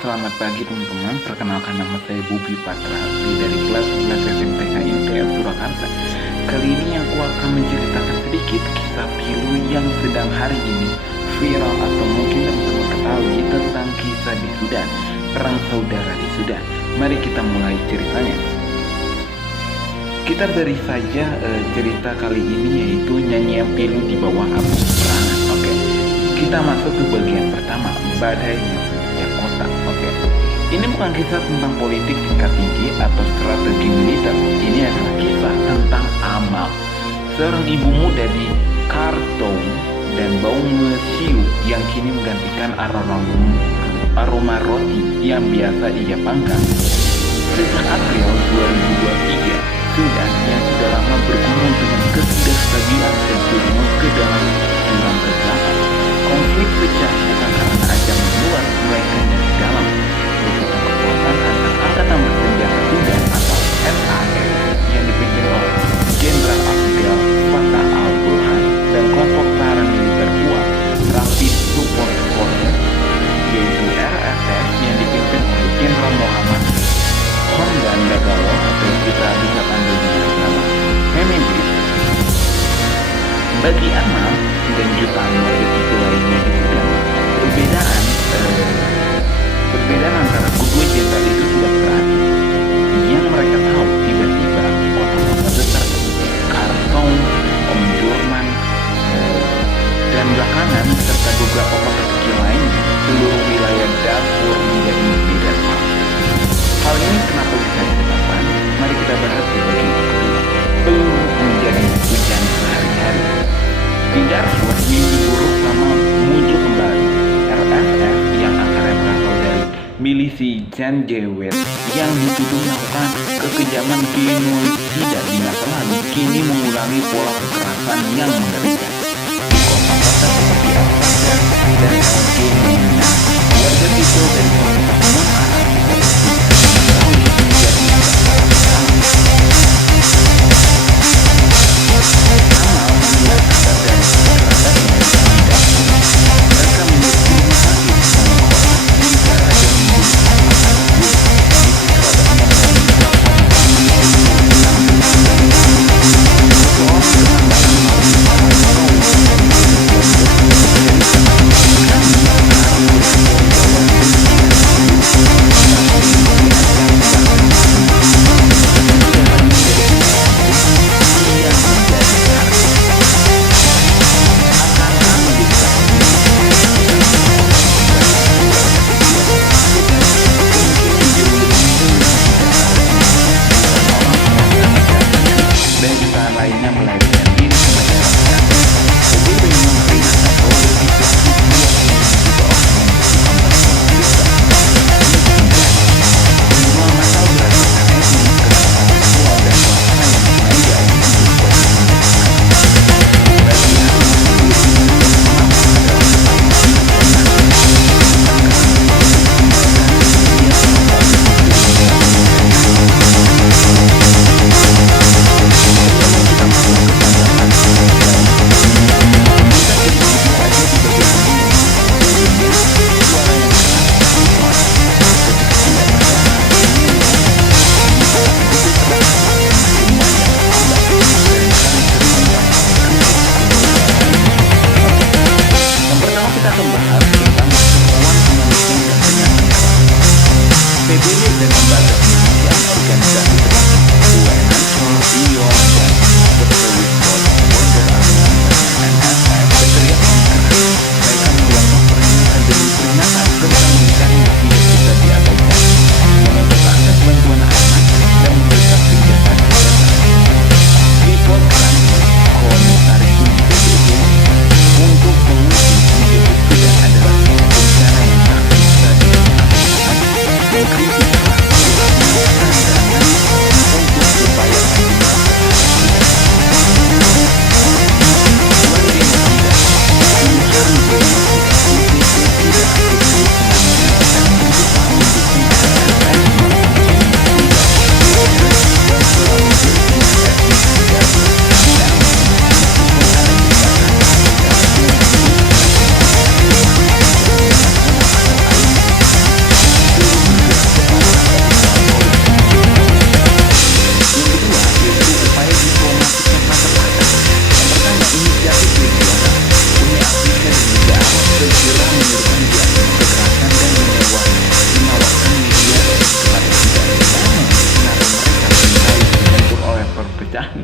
selamat pagi teman-teman. Perkenalkan, nama saya Bubi Patra dari kelas 11 SMPK ITS Surakarta. Kali ini aku akan menceritakan sedikit kisah pilu yang sedang hari ini viral atau mungkin teman-teman ketahui tentang kisah di Sudan, perang saudara di Sudan. Mari kita mulai ceritanya. Kita beri saja cerita kali ini, yaitu nyanyian pilu di bawah abu peperangan. Oke, kita masuk ke bagian pertama, badai yang kota. Oke, ini bukan kisah tentang politik tingkat tinggi atau strategi militer. Ini adalah kisah tentang amal seorang ibu muda di Khartoum dan Baumesiu yang kini menggantikan aroma roti yang biasa ia panggang. Sejak April 2023, Sudan yang sudah lama bergumul dengan ketidakstabilan terjerumus ke dalam jurang kegelapan. Konflik pecah bukan karena ancaman luar, melainkan dari dalam. Begitu kekuatan antara Angkatan Bersenjata Sudan atau SAF yang dipimpin oleh Jenderal Abdel Fattah al-Burhan dan kelompok paramiliter kuat Rapid Support Forces, yaitu RSF yang dipimpin oleh Jenderal Muhammad Hamdan Dagalo, atau kita bisa panggil dengan nama Hemedti. Bagi Amal dan jutaan warga sipil lainnya di Sudan, perbedaan antara kedua jenderal itu sudah berarti. Yang mereka tahu, tiba-tiba kota-kota besar seperti Khartoum, Omdurman, dan belakangan serta beberapa kota kecil lainnya, seluruh wilayah Darfur menjadi medan perang. Hal ini kenapa bisa dilakukan? Mari kita bahas di bagian kedua. Peluru menjadi hujan sehari-hari. Di Darfur, mimpi buruk lama muncul kembali. RSF yang akarnya berasal dari milisi Janjaweed yang dituduh melakukan kekejaman genosida di masa lalu, kini mengulangi pola kekerasan yang mengerikan. Di kota-kota seperti Al-Fasher dan Al-Geneina, warga sipil dari komunitas non-Arab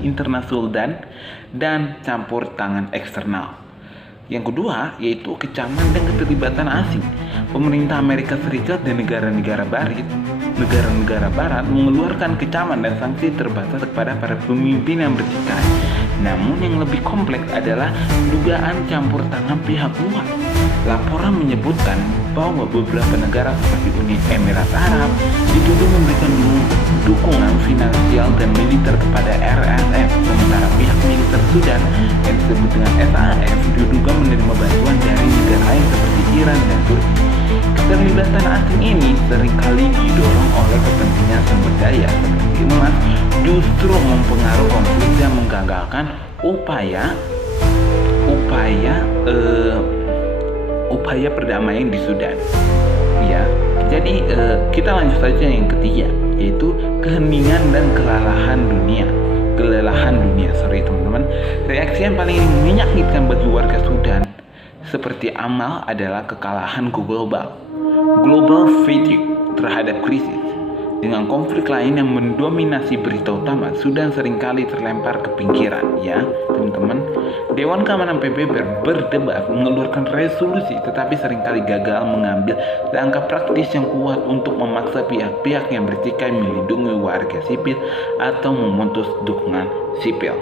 internasional dan campur tangan eksternal. Yang kedua yaitu kecaman dan keterlibatan asing. Pemerintah Amerika Serikat dan negara-negara barat mengeluarkan kecaman dan sanksi terbatas kepada para pemimpin yang bertikai. Namun yang lebih kompleks adalah dugaan campur tangan pihak luar. Laporan menyebutkan bahwa beberapa negara seperti Uni Emirat Arab dituduh memberikan dukungan finansial dan militer kepada RSF, sementara pihak militer Sudan yang disebut dengan SAF diduga menerima bantuan dari negara lain seperti Iran dan Turki. Keterlibatan asing ini seringkali didorong oleh kepentingan sumber daya seperti emas, justru mempengaruhi konflik dan menggagalkan upaya perdamaian di Sudan. Ya, jadi kita lanjut saja yang ketiga, yaitu keheningan dan kelelahan dunia. Teman-teman. Reaksi yang paling menyakitkan bagi warga Sudan seperti amal adalah kekalahan global fatigue terhadap krisis. Dengan konflik lain yang mendominasi berita utama, Sudan seringkali terlempar ke pinggiran, ya teman-teman. Dewan Keamanan PBB berdebat mengeluarkan resolusi, tetapi seringkali gagal mengambil langkah praktis yang kuat untuk memaksa pihak-pihak yang bertikai melindungi warga sipil atau memutus dukungan sipil.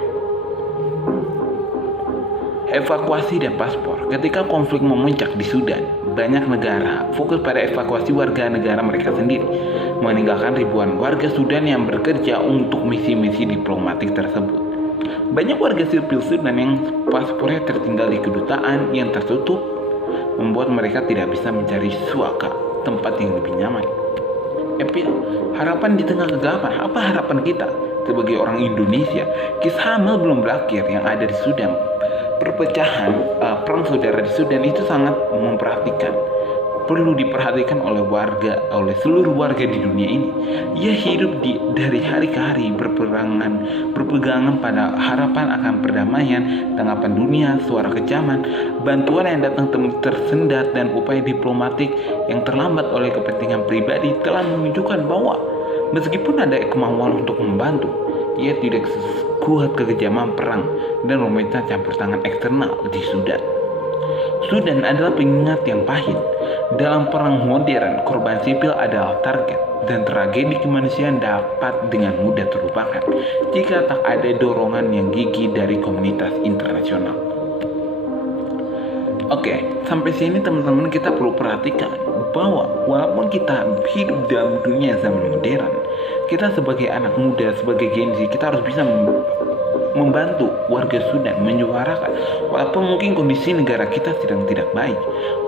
Evakuasi dan paspor. Ketika konflik memuncak di Sudan, banyak negara fokus pada evakuasi warga negara mereka sendiri, meninggalkan ribuan warga Sudan yang bekerja untuk misi-misi diplomatik tersebut. Banyak warga sipil Sudan yang paspornya tertinggal di kedutaan yang tertutup, membuat mereka tidak bisa mencari suaka, tempat yang lebih nyaman. Harapan di tengah kegelapan. Apa harapan kita sebagai orang Indonesia? Kisah Hamil belum berakhir yang ada di Sudan. Perpecahan perang saudara di Sudan itu sangat perlu diperhatikan oleh seluruh warga di dunia ini. Ia hidup dari hari ke hari berpegangan pada harapan akan perdamaian, tanggapan dunia, suara kecaman, bantuan yang datang tersendat, dan upaya diplomatik yang terlambat oleh kepentingan pribadi telah menunjukkan bahwa meskipun ada kemauan untuk membantu, ia tidak sekuat kekejaman perang dan meminta campur tangan eksternal di Sudan. Sudan adalah pengingat yang pahit. Dalam perang modern, korban sipil adalah target, dan tragedi kemanusiaan dapat dengan mudah terlupakan jika tak ada dorongan yang gigih dari komunitas internasional. Oke, sampai sini teman-teman kita perlu perhatikan bahwa walaupun kita hidup dalam dunia zaman modern, kita sebagai anak muda, sebagai Gen Z, kita harus bisa membantu warga Sudan menyuarakan, walaupun mungkin kondisi negara kita sedang tidak baik.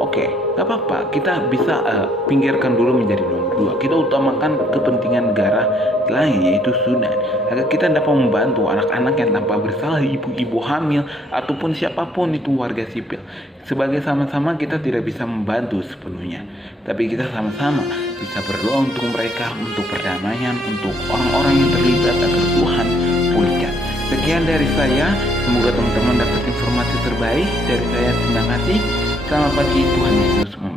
Oke, gak apa-apa, kita bisa pinggirkan dulu menjadi nomor 2. Kita utamakan kepentingan negara lain, yaitu Sudan, agar kita dapat membantu anak-anak yang tanpa bersalah, ibu-ibu hamil, ataupun siapapun itu warga sipil. Sebagai sama-sama kita tidak bisa membantu sepenuhnya, tapi kita sama-sama bisa berdoa untuk mereka, untuk perdamaian, untuk orang-orang yang terlibat agar Tuhan pulihkan. Sekian dari saya, semoga teman-teman dapat informasi terbaik dari saya. Terima kasih. Selamat pagi, Tuhan Yesus memberkati.